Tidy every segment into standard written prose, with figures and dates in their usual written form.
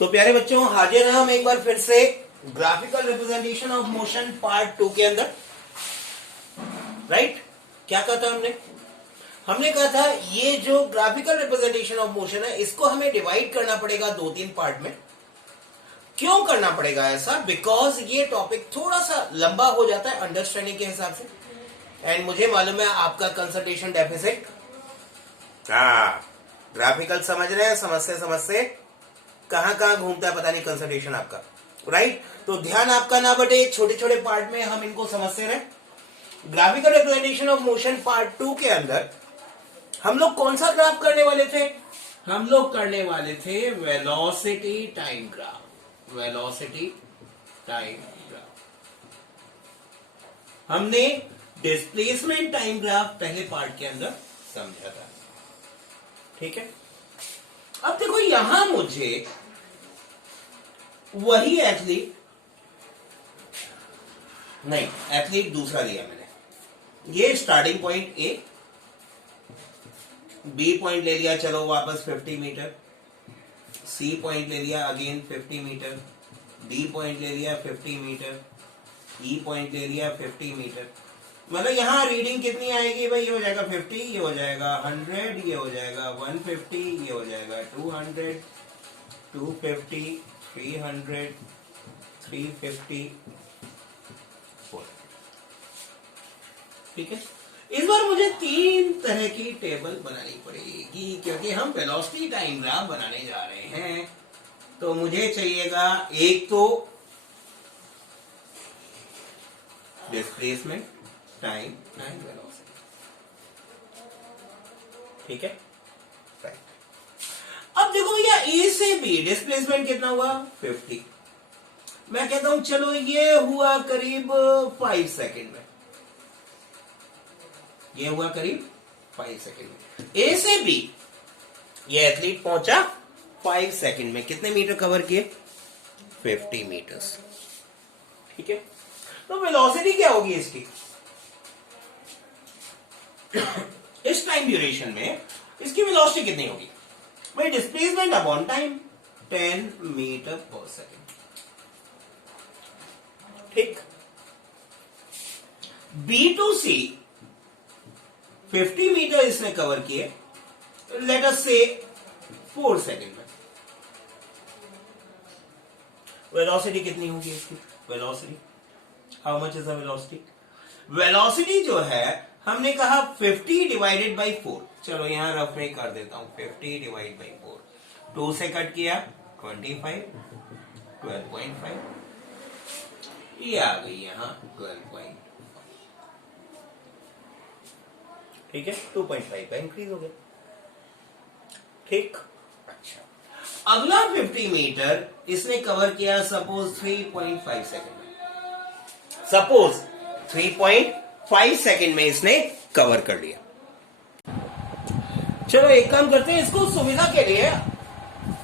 तो प्यारे बच्चों, हाजिर हैं हम एक बार फिर से graphical representation of motion part 2 के अंदर। राइट, क्या कहा था हमने कहा था ये जो ग्राफिकल रिप्रेजेंटेशन ऑफ मोशन है इसको हमें डिवाइड करना पड़ेगा 2-3 पार्ट में। क्यों करना पड़ेगा ऐसा? बिकॉज ये टॉपिक थोड़ा सा लंबा हो जाता है अंडरस्टैंडिंग के हिसाब से, एंड मुझे मालूम है आपका कंसंट्रेशन डेफिसिट। ग्राफिकल समझ रहे हैं, समझते कहां घूमता है पता नहीं कंसंट्रेशन आपका। राइट, तो ध्यान आपका ना बटे, छोटे छोटे पार्ट में हम इनको समझते रहे। Graphical representation of motion part 2 के अंदर हम लोग कौन सा ग्राफ करने वाले थे? हम लोग करने वाले थे velocity time graph. Velocity time graph. हमने डिस्प्लेसमेंट टाइम ग्राफ पहले पार्ट के अंदर समझा था। ठीक है, अब देखो यहां मुझे वही एथलीट नहीं, एथलीट दूसरा लिया मैंने। ये starting point A, B point ले लिया, चलो वापस 50 मीटर, सी पॉइंट ले लिया अगेन 50 मीटर, डी पॉइंट ले लिया 50 मीटर, ई पॉइंट ले लिया 50 मीटर। मतलब यहां रीडिंग कितनी आएगी भाई? ये हो जाएगा 50, ये हो जाएगा 100, ये हो जाएगा 150, ये हो जाएगा 200, 250, 300, 350, 400। ठीक है, इस बार मुझे 3 तरह की टेबल बनानी पड़ेगी क्योंकि हम वेलोसिटी टाइम ग्राफ बनाने जा रहे हैं। तो मुझे चाहिएगा एक तो डिस्प्लेसमेंट टाइम एंड वेलोसिटी। ठीक है, राइट। अब देखो भैया, ए से बी डिस्प्लेसमेंट कितना हुआ? 50। मैं कहता हूं चलो ये हुआ करीब 5 सेकेंड में, ये हुआ करीब 5 सेकेंड में। ए से बी ये एथलीट पहुंचा 5 सेकेंड में। कितने मीटर कवर किए? 50 मीटर्स। ठीक है, तो वेलोसिटी क्या होगी इसकी? इस टाइम ड्यूरेशन में इसकी वेलोसिटी कितनी होगी भाई? Displacement upon time, 10 metre per second. ठीक, बी टू सी 50 मीटर इसने कवर किए, लेट अस से 4 सेकेंड में। वेलोसिटी कितनी होगी इसकी? Velocity, how much is the velocity? Velocity जो है हमने कहा 50 डिवाइडेड बाई 4। चलो यहां रफ में कर देता हूं, 50 डिवाइड बाई 4, 2 से कट किया 25, 12.5, ये आ गई यहां 12. ठीक है, 2.5 का इंक्रीज हो गया। ठीक, अच्छा, अगला 50 मीटर इसने कवर किया सपोज 3.5 सेकेंड में। सपोज 3.5 सेकेंड में इसने कवर कर लिया। चलो एक काम करते हैं, इसको सुविधा के लिए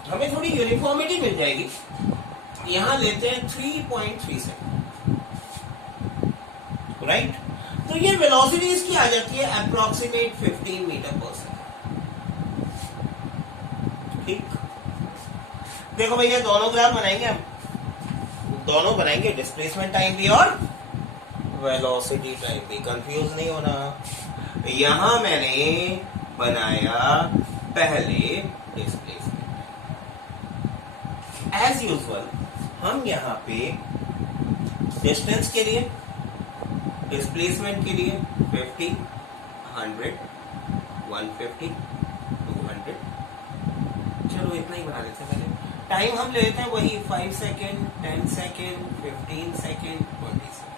हमें थोड़ी यूनिफॉर्मिटी मिल जाएगी। यहां लेते हैं 3.3 सेकेंड। राइट, तो ये वेलोसिटी इसकी आ जाती है अप्रोक्सीमेट 15 मीटर पर सेकेंड। ठीक, देखो भैया दोनों ग्राफ बनाएंगे हम, दोनों बनाएंगे, डिस्प्लेसमेंट टाइम भी और वेलोसिटी टाइम भी। कंफ्यूज नहीं होना। यहां मैंने बनाया पहले डिस्प्लेसमेंट। एज यूजुअल हम यहां पे डिस्टेंस के लिए, डिस्प्लेसमेंट के लिए 50, 100, 150, 200, चलो इतना ही बना लेते हैं पहले। टाइम हम ले लेते हैं वही 5 second, 10 second, 15 second, 20 second.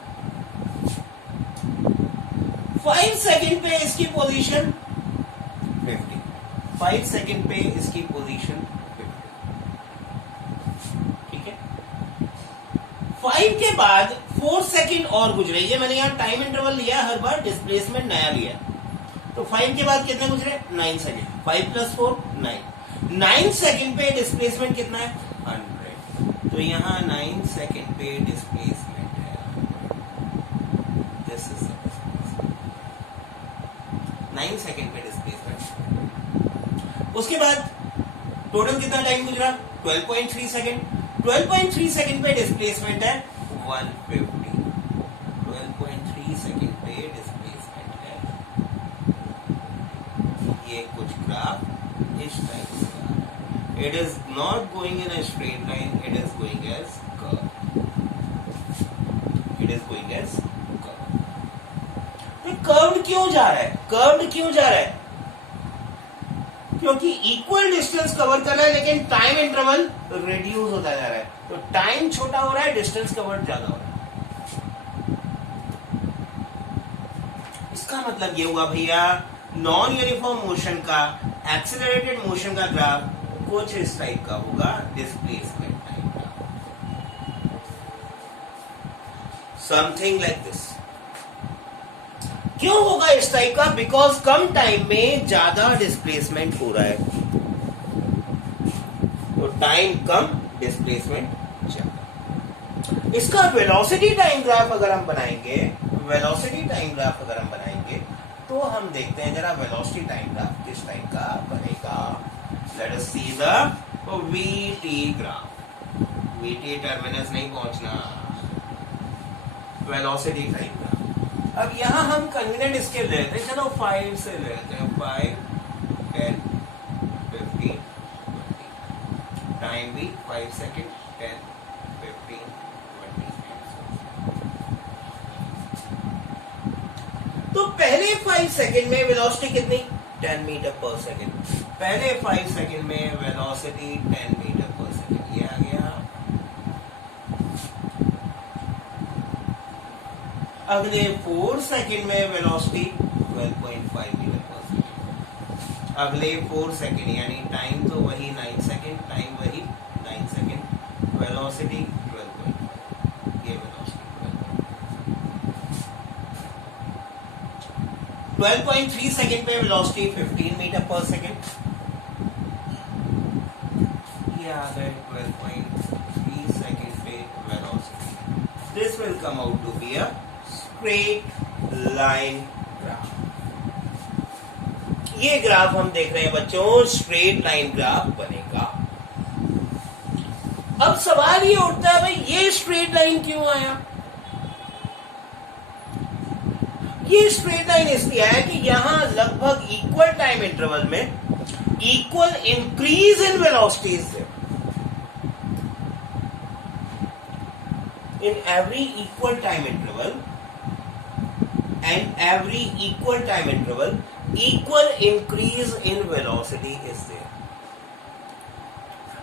5 second पे इसकी पोजीशन 50, 5 सेकेंड पे इसकी पोजीशन 50। ठीक है, 5 के बाद 4 सेकेंड और गुजरे। ये मैंने यहां टाइम इंटरवल लिया, हर बार डिस्प्लेसमेंट नया लिया। तो 5 के बाद कितने गुजरे? 9 सेकेंड। 5 + 4 9। 9 सेकेंड पे डिस्प्लेसमेंट कितना है? 100। तो यहां 9 सेकेंड पे डिस्प्लेसमेंट है। दिस इज 9 सेकेंड पे डिस्प्लेसमेंट। उसके बाद टोटल कितना टाइम गुजरा 12.3 सेकेंड। 12.3 सेकेंड पे डिस्प्लेसमेंट है 150। 12.3 सेकेंड पे डिस्प्लेसमेंट है। ये कुछ ग्राफ इस टाइप से, it is not going in a straight line, it is going as curve, it is going as curve. तो कर्व्ड क्यों जा रहा है? कर्व्ड क्यों जा रहा है? क्योंकि इक्वल डिस्टेंस कवर कर रहा है लेकिन टाइम इंटरवल रिड्यूस होता जा रहा है। तो टाइम छोटा हो रहा है, डिस्टेंस कवर ज्यादा हो रहा है। इसका मतलब ये हुआ भैया, नॉन यूनिफॉर्म मोशन का, एक्सेलरेटेड मोशन का ग्राफ कुछ इस टाइप का होगा, डिस्प्लेसमेंट टाइप का, समथिंग लाइक दिस। क्यों होगा इस टाइप का? बिकॉज कम टाइम में ज्यादा डिस्प्लेसमेंट हो रहा है, तो टाइम कम, डिस्प्लेसमेंट ज्यादा। इसका वेलोसिटी टाइम ग्राफ अगर हम बनाएंगे, वेलोसिटी टाइम ग्राफ अगर हम बनाएंगे तो हम देखते हैं जरा वेलोसिटी टाइम ग्राफ किस टाइप का बनेगा। Let us see the VT graph. VT terminus नहीं पहुंचना, वेलोसिटी टाइम ग्राफ। अब यहां हम कन्वीनियंट स्केल ले लेते हैं, चलो 5 से ले लेते हैं, 5, 10, 15, 20। टाइम भी 5 सेकेंड, 10, 15, 20। तो पहले 5 सेकेंड में वेलोसिटी कितनी? 10 मीटर पर सेकेंड। पहले 5 सेकेंड में वेलोसिटी 10 मीटर पर सेकेंड, ये आ गया। अगले 4 सेकेंड में वेलोसिटी 12.5 मीटर पर सेकेंड। अगले 4 सेकेंड यानी टाइम तो वही 9 सेकेंड, टाइम वही 9 सेकेंड, वेलोसिटी 12.5, ये वेलोसिटी 12.3 सेकेंड पे वेलोसिटी 15 मीटर पर सेकेंड। ये आ गए 12.3 सेकेंड पे velocity. This will come out to be a straight line graph. ये ग्राफ हम देख रहे हैं बच्चों, स्ट्रेट लाइन ग्राफ बनेगा। अब सवाल ये उठता है, भाई ये स्ट्रेट लाइन क्यों आया? ये स्ट्रेट लाइन इसलिए आया कि यहां लगभग इक्वल टाइम इंटरवल में इक्वल इंक्रीज इन वेलोसिटीज है। In every equal time interval, equal increase in velocity is there.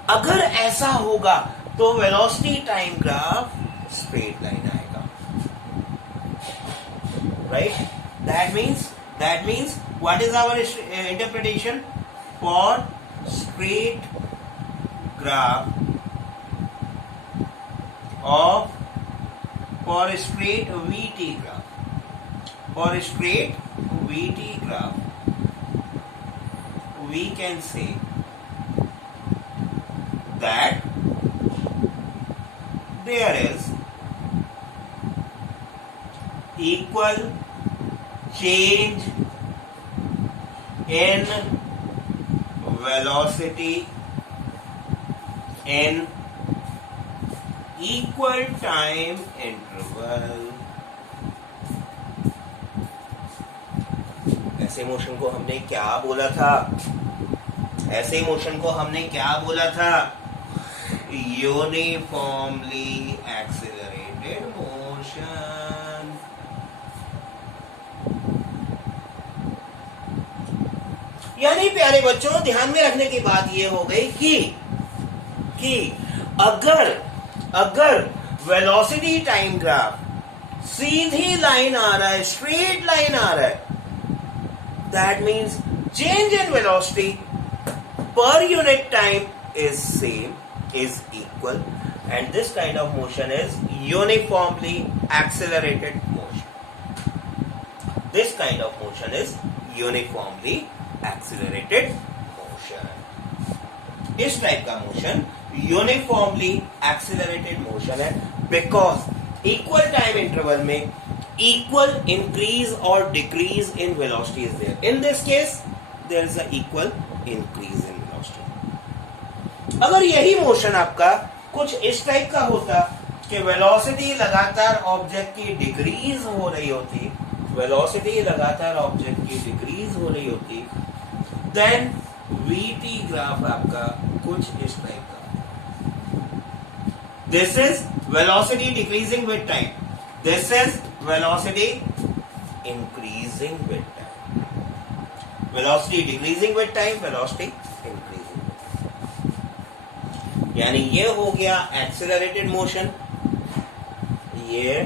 अगर ऐसा होगा तो velocity time graph straight line आएगा, right? That means what is our interpretation for straight graph of for a straight VT graph, for a straight VT graph, we can say that there is equal change in velocity in equal time interval। ऐसे motion को हमने क्या बोला था? ऐसे motion को हमने क्या बोला था? Uniformly accelerated motion. यानी प्यारे बच्चों, ध्यान में रखने की बात यह हो गई कि अगर वेलोसिटी टाइम ग्राफ सीधी लाइन आ रहा है, स्ट्रेट लाइन आ रहा है, that means change in velocity per unit time is same, is equal, and this kind of motion is uniformly accelerated motion. This kind of motion is uniformly accelerated motion. इस type का motion uniformly accelerated motion है, because equal time interval में equal increase और decrease in velocity is there. In this case there is a equal increase in velocity. अगर यही motion आपका कुछ इस टाइप का होता कि वेलोसिटी लगातार ऑब्जेक्ट की डिक्रीज हो रही होती, वेलोसिटी लगातार ऑब्जेक्ट की डिक्रीज हो रही होती, देन वीटी ग्राफ आपका कुछ इस टाइप का। This is velocity decreasing with time, this is velocity increasing with time, velocity decreasing with time, velocity increasing, यानी ये हो गया एक्सेलरेटेड मोशन। ये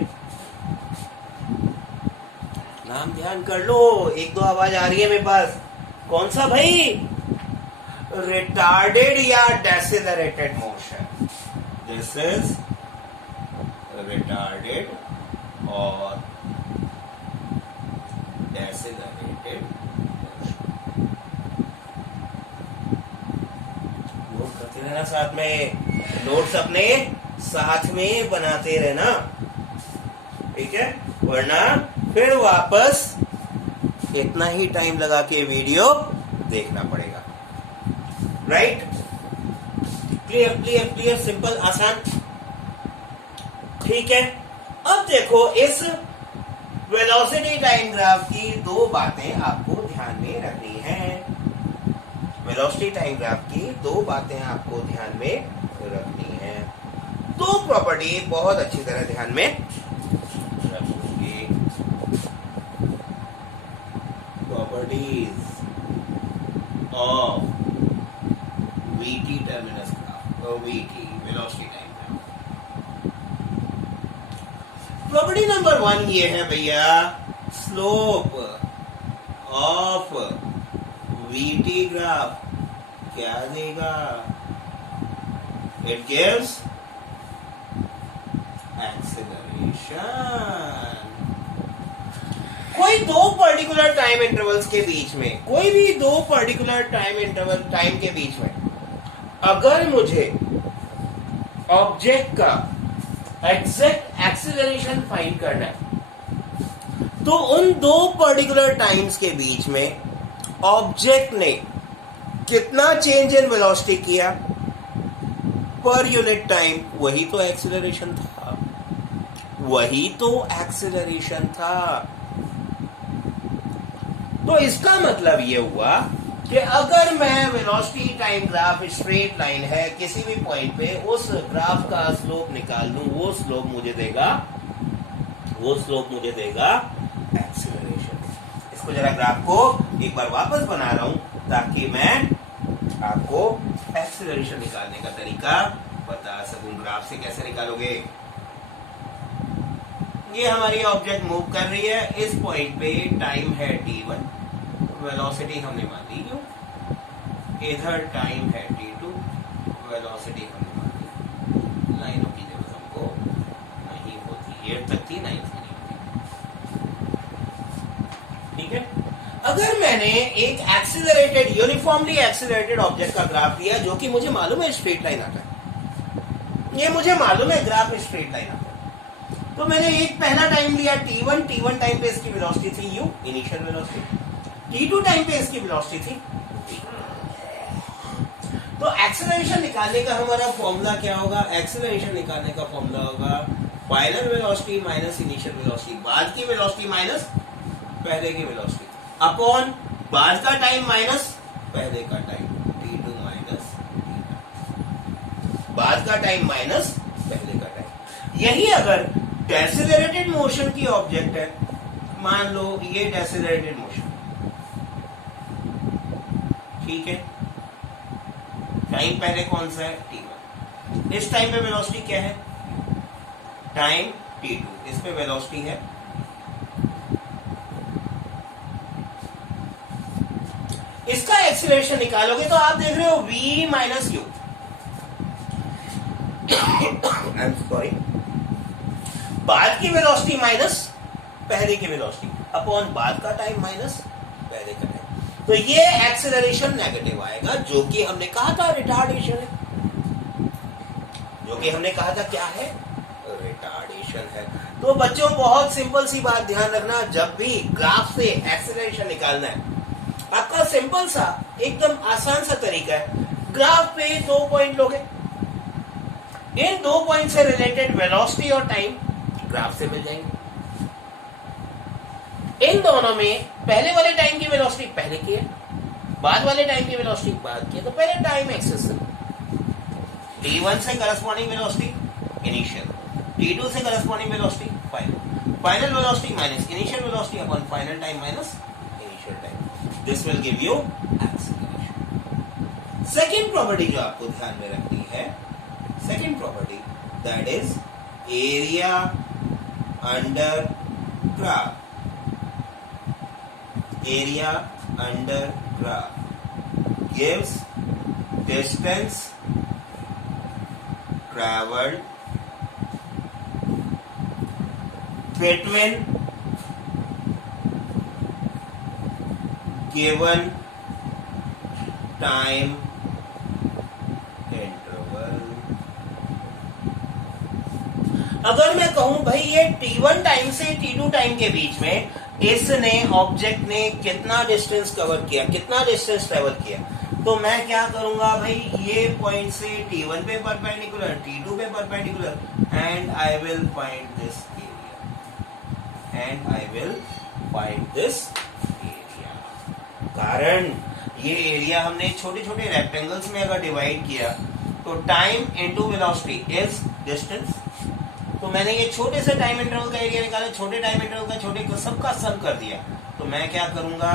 नाम ध्यान कर लो, एक दो आवाज आ रही है मेरे पास, कौन सा भाई? रिटार्डेड या डेसिलरेटेड मोशन। दिस इज रिटार्डेड और डेसिलरेटेड मोशन। नोट करते रहना साथ में, नोट्स अपने साथ में बनाते रहना, ठीक है, वरना फिर वापस इतना ही टाइम लगा के वीडियो देखना पड़ेगा। Right? Clear clear clear, simple, आसान, ठीक है। अब देखो, इस वेलोसिटी टाइम ग्राफ की दो बातें आपको ध्यान में रखनी है। वेलोसिटी टाइम ग्राफ की दो बातें आपको ध्यान में रखनी है। दो प्रॉपर्टी बहुत अच्छी तरह ध्यान में रखोगे। Properties of VT terminus graph, VT velocity time graph. Property number 1 ये है भैया, स्लोप ऑफ वीटी ग्राफ क्या देगा? It gives acceleration. कोई दो पर्टिकुलर टाइम इंटरवल्स के बीच में, कोई भी दो पर्टिकुलर टाइम इंटरवल, टाइम के बीच में अगर मुझे ऑब्जेक्ट का एग्जैक्ट एक्सेलरेशन फाइंड करना है, तो उन दो पर्टिकुलर टाइम्स के बीच में ऑब्जेक्ट ने कितना चेंज इन वेलोसिटी किया पर यूनिट टाइम, वही तो एक्सेलरेशन था, वही तो एक्सेलरेशन था। तो इसका मतलब ये हुआ कि अगर मैं velocity time graph straight line है, किसी भी पॉइंट पे उस ग्राफ का स्लोप निकाल लूं, वो स्लोप मुझे देगा एक्सेलरेशन। इसको जरा ग्राफ को एक बार वापस बना रहा हूं ताकि मैं आपको एक्सेलरेशन निकालने का तरीका बता सकूं। ग्राफ से कैसे निकालोगे? ये हमारी ऑब्जेक्ट मूव कर रही है, इस पॉइंट पे टाइम है t1, वेलोसिटी हमने मान ली क्यों, इधर टाइम है t2, वेलोसिटी हमने मान ली। लाइनों की जरूरत हमको नहीं होती, 8 तक थी, 9 से नहीं होती, ठीक है। अगर मैंने एक एक्सीलरेटेड, यूनिफॉर्मली एक्सीलरेटेड ऑब्जेक्ट का ग्राफ लिया, जो कि मुझे मालूम है स्ट्रेट लाइन आता है, ये मुझे मालूम है ग्राफ स्ट्रेट लाइन आता है, तो मैंने एक पहला टाइम लिया t1 टाइम पे इसकी वेलोसिटी थी u, initial velocity, t2 time पे इसकी वेलोसिटी थी v। तो एक्सेलरेशन निकालने का हमारा फॉर्मूला क्या होगा? एक्सेलरेशन निकालने का फॉर्मूला होगा final velocity minus initial velocity, बाद की वेलोसिटी माइनस पहले की वेलोसिटी, अपॉन बाद का टाइम माइनस पहले का टाइम, t2 माइनस बाद का टाइम माइनस पहले का टाइम। यही अगर डेसिलरेटेड मोशन की ऑब्जेक्ट है, मान लो ये डेसिलरेटेड मोशन, ठीक है, टाइम पहले कौन सा है? t1, इस टाइम पे वेलोसिटी क्या है? टाइम t2, इस पे वेलोसिटी है, इसका एक्सीलरेशन निकालोगे तो आप देख रहे हो v minus u, I am sorry, बाद की वेलोसिटी माइनस पहले की वेलोसिटी, अपॉन बाद का टाइम माइनस पहले का टाइम। तो ये एक्सेलरेशन नेगेटिव आएगा, जो कि हमने कहा था रिटार्डेशन है, जो कि हमने कहा था क्या है? रिटार्डेशन है। तो बच्चों बहुत सिंपल सी बात ध्यान रखना, जब भी ग्राफ से एक्सेलरेशन निकालना है, आपका सिंपल सा एकदम आसान सा तरीका है, ग्राफ पे 2 पॉइंट लोगे, इन 2 पॉइंट से रिलेटेड वेलोसिटी और टाइम ग्राफ से मिल जाएंगे। इन दोनों में पहले वाले टाइम की वेलोसिटी पहले की है, बाद वाले टाइम की वेलोसिटी बाद की है। तो पहले टाइम एक्सिस से t1 से करस्पॉन्डिंग वेलोसिटी इनिशियल, t2 से corresponding velocity final, final velocity minus initial velocity upon final time minus initial time, this will give you acceleration. Second property जो आपको ध्यान में रखनी है, second property that is area under graph, area under graph gives distance traveled between given time interval। अगर मैं कहूं भाई ये t1 टाइम से t2 टाइम के बीच में इसने ऑब्जेक्ट ने कितना डिस्टेंस कवर किया, कितना डिस्टेंस ट्रेवल किया, तो मैं क्या करूंगा भाई, ये पॉइंट से t1 पे परपेंडिकुलर, t2 पे perpendicular, and I will find this area, and I will find this area. कारण ये एरिया हमने छोटे छोटे रेक्टेंगल्स में अगर डिवाइड किया तो time into velocity is distance, तो मैंने ये छोटे से टाइम इंटरवल का एरिया निकाला, छोटे टाइम इंटरवल का छोटे को सबका सम कर दिया। तो मैं क्या करूंगा,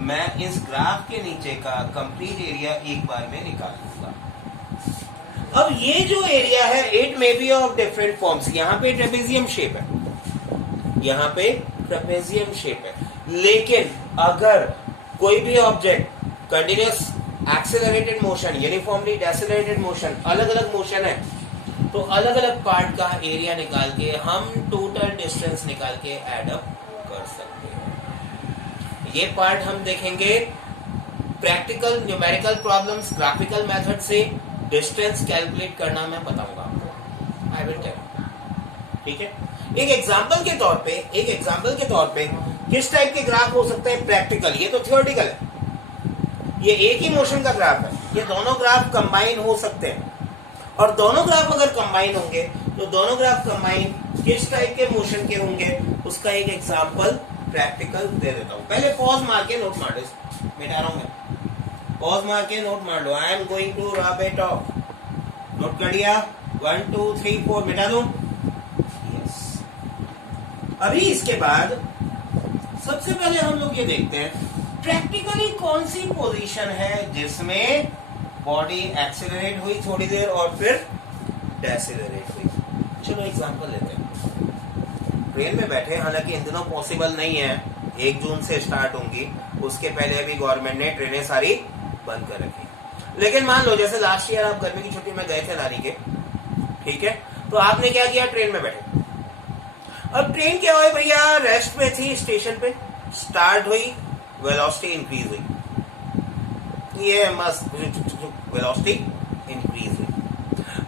मैं इस ग्राफ के नीचे का कंप्लीट एरिया एक बार में निकाल लूंगा। अब ये जो एरिया है it may be of different forms, यहाँ पे ट्रेपेजियम शेप है, यहाँ पे ट्रेपेजियम शेप है, लेकिन अगर कोई भी object continuous accelerated motion, uniformly decelerated motion, अलग अलग मोशन है, तो अलग अलग पार्ट का एरिया निकाल के हम टोटल डिस्टेंस निकाल के एड अप कर सकते हैं। ये पार्ट हम देखेंगे practical numerical problems, graphical method से डिस्टेंस कैलकुलेट करना मैं बताऊंगा आपको, आई विल टेल। ठीक है, एक एग्जांपल के तौर पे किस टाइप के ग्राफ हो सकते हैं प्रैक्टिकल, ये तो थियोरेटिकल है, ये एक ही मोशन का ग्राफ है, ये दोनों ग्राफ कंबाइन हो सकते हैं, और दोनों ग्राफ अगर कंबाइन होंगे तो दोनों ग्राफ कंबाइन किस टाइप के मोशन के होंगे, उसका एक एग्जांपल प्रैक्टिकल दे देता हूं। पहले पॉज मार के नोट मार दो, मिटा रहा हूं मैं, पॉज मार के नोट मार लो, I am going to rub it off, note कर लिया, 1 2 3 4 मिटा दो, यस। अभी इसके बाद सबसे पहले हम लोग ये देखते हैं प्रैक्टिकली कौन सी पोजीशन है जिसमें बॉडी एक्सेलरेट हुई थोड़ी देर और फिर डेसेलरेट हुई। चलो एग्जांपल लेते हैं। ट्रेन में बैठे, हालांकि इन दिनों पॉसिबल नहीं है, 1 जून से स्टार्ट होंगी, उसके पहले अभी गवर्नमेंट ने ट्रेनें सारी बंद कर रखी, लेकिन मान लो जैसे लास्ट ईयर आप गर्मी की छुट्टी में गए थे नानी के, ठीक है, तो आपने क्या किया, ट्रेन में बैठे। अब ट्रेन क्या हुई भैया, रेस्ट पे थी, स्टेशन पे स्टार्ट हुई, वेलोसिटी इंक्रीज हुई, ये मस्त वेलोसिटी इंक्रीज हुई।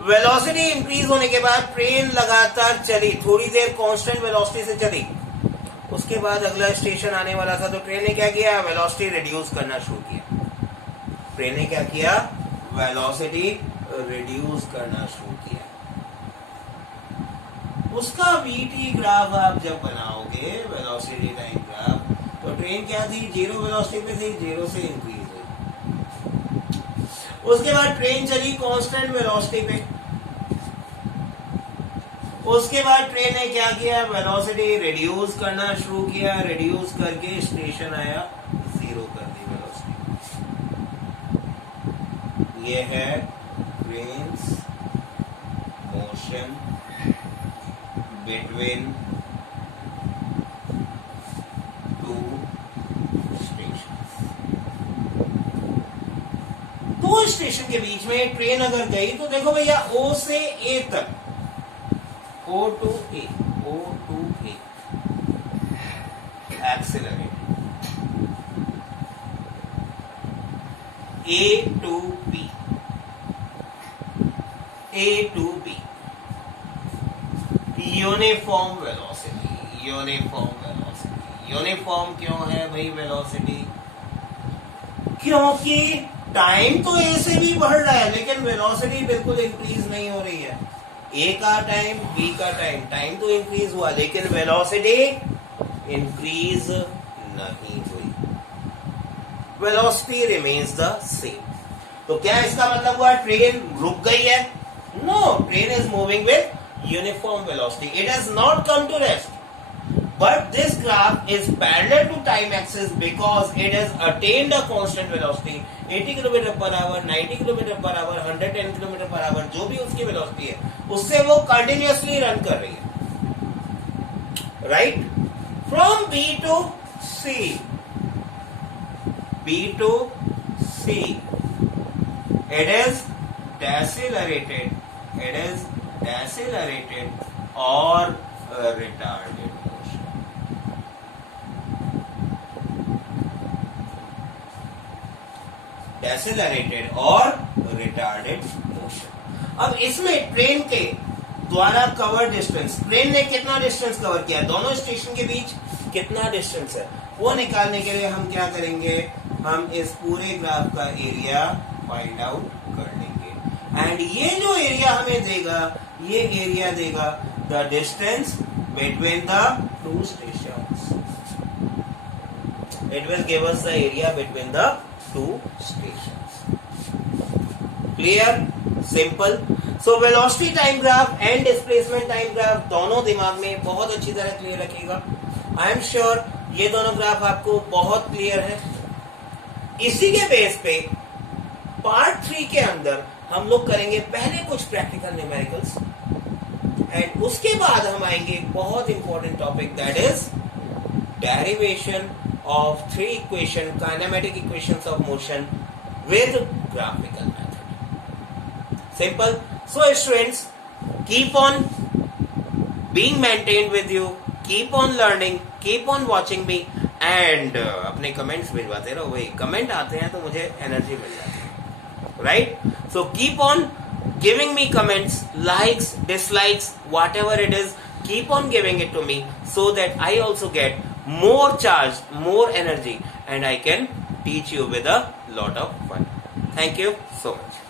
वेलोसिटी इंक्रीज होने के बाद ट्रेन लगातार चली, थोड़ी देर कांस्टेंट वेलोसिटी से चली, उसके बाद अगला स्टेशन आने वाला था, तो ट्रेन ने क्या किया, वेलोसिटी रिड्यूस करना शुरू किया। ट्रेन ने क्या किया, वेलोसिटी रिड्यूस करना शुरू किया। उसका वीटी ग्राफ आप जब बनाओगे, वेलोसिटी टाइम ग्राफ, तो ट्रेन क्या थी, 0 वेलोसिटी पे थी, 0 से इंक्रीज हुई। उसके बाद ट्रेन चली कांस्टेंट वेलोसिटी पे, उसके बाद ट्रेन ने क्या किया, वेलोसिटी रिड्यूस करना शुरू किया, रिड्यूस करके स्टेशन आया, 0 कर दी वेलोसिटी। ये है trains motion between two stations. दो स्टेशन के बीच में ट्रेन अगर गई तो देखो भैया O से A तक, O to A accelerate, A to B uniform velocity. Uniform क्यों है भाई वेलोसिटी, क्योंकि टाइम तो ए से भी बढ़ रहा है लेकिन वेलोसिटी बिल्कुल इंक्रीज नहीं हो रही है। ए का टाइम, बी का टाइम तो इंक्रीज हुआ लेकिन वेलोसिटी इंक्रीज नहीं हुई, वेलोसिटी रिमेन्स द सेम। तो क्या इसका मतलब हुआ ट्रेन रुक गई है? No, train is moving with uniform velocity, it has not come to rest, but this graph is parallel to time axis because it has attained a constant velocity 80 km per hour, 90 km per hour, 110 km per hour, जो भी उसकी velocity है उससे वो continuously run कर रही है, right? From B to C, B to C, it is decelerated, it is decelerated or retarded. डेसेलरेटेड और रिटार्डेड मोशन। अब इसमें ट्रेन के द्वारा कवर डिस्टेंस, ट्रेन ने कितना डिस्टेंस कवर किया, दोनों स्टेशन के बीच कितना डिस्टेंस है, वो निकालने के लिए हम क्या करेंगे, हम इस पूरे ग्राफ का एरिया फाइंड आउट कर लेंगे। एंड ये जो एरिया हमें देगा, ये एरिया देगा the distance between the two stations, it will give us the area between the two stations. Clear? Simple. So velocity time graph and displacement time graph दोनों दिमाग में बहुत अच्छी तरह क्लियर रखिएगा। I am sure ये दोनों ग्राफ आपको बहुत क्लियर है। इसी के बेस पे पार्ट 3 के अंदर हम लोग करेंगे पहले कुछ प्रैक्टिकल न्यूमेरिकल्स एंड उसके बाद हम आएंगे बहुत important topic that is derivation of 3 kinematic equations of motion with graphical method. Simple. So students, keep on being maintained with you, keep on learning, keep on watching me and अपने comments भिजवाते रहो, वही comment आते हैं तो मुझे energy मिल जाती है, right? So keep on giving me comments, likes, dislikes, whatever it is, keep on giving it to me so that I also get more charge, more energy and I can teach you with a lot of fun. Thank you so much.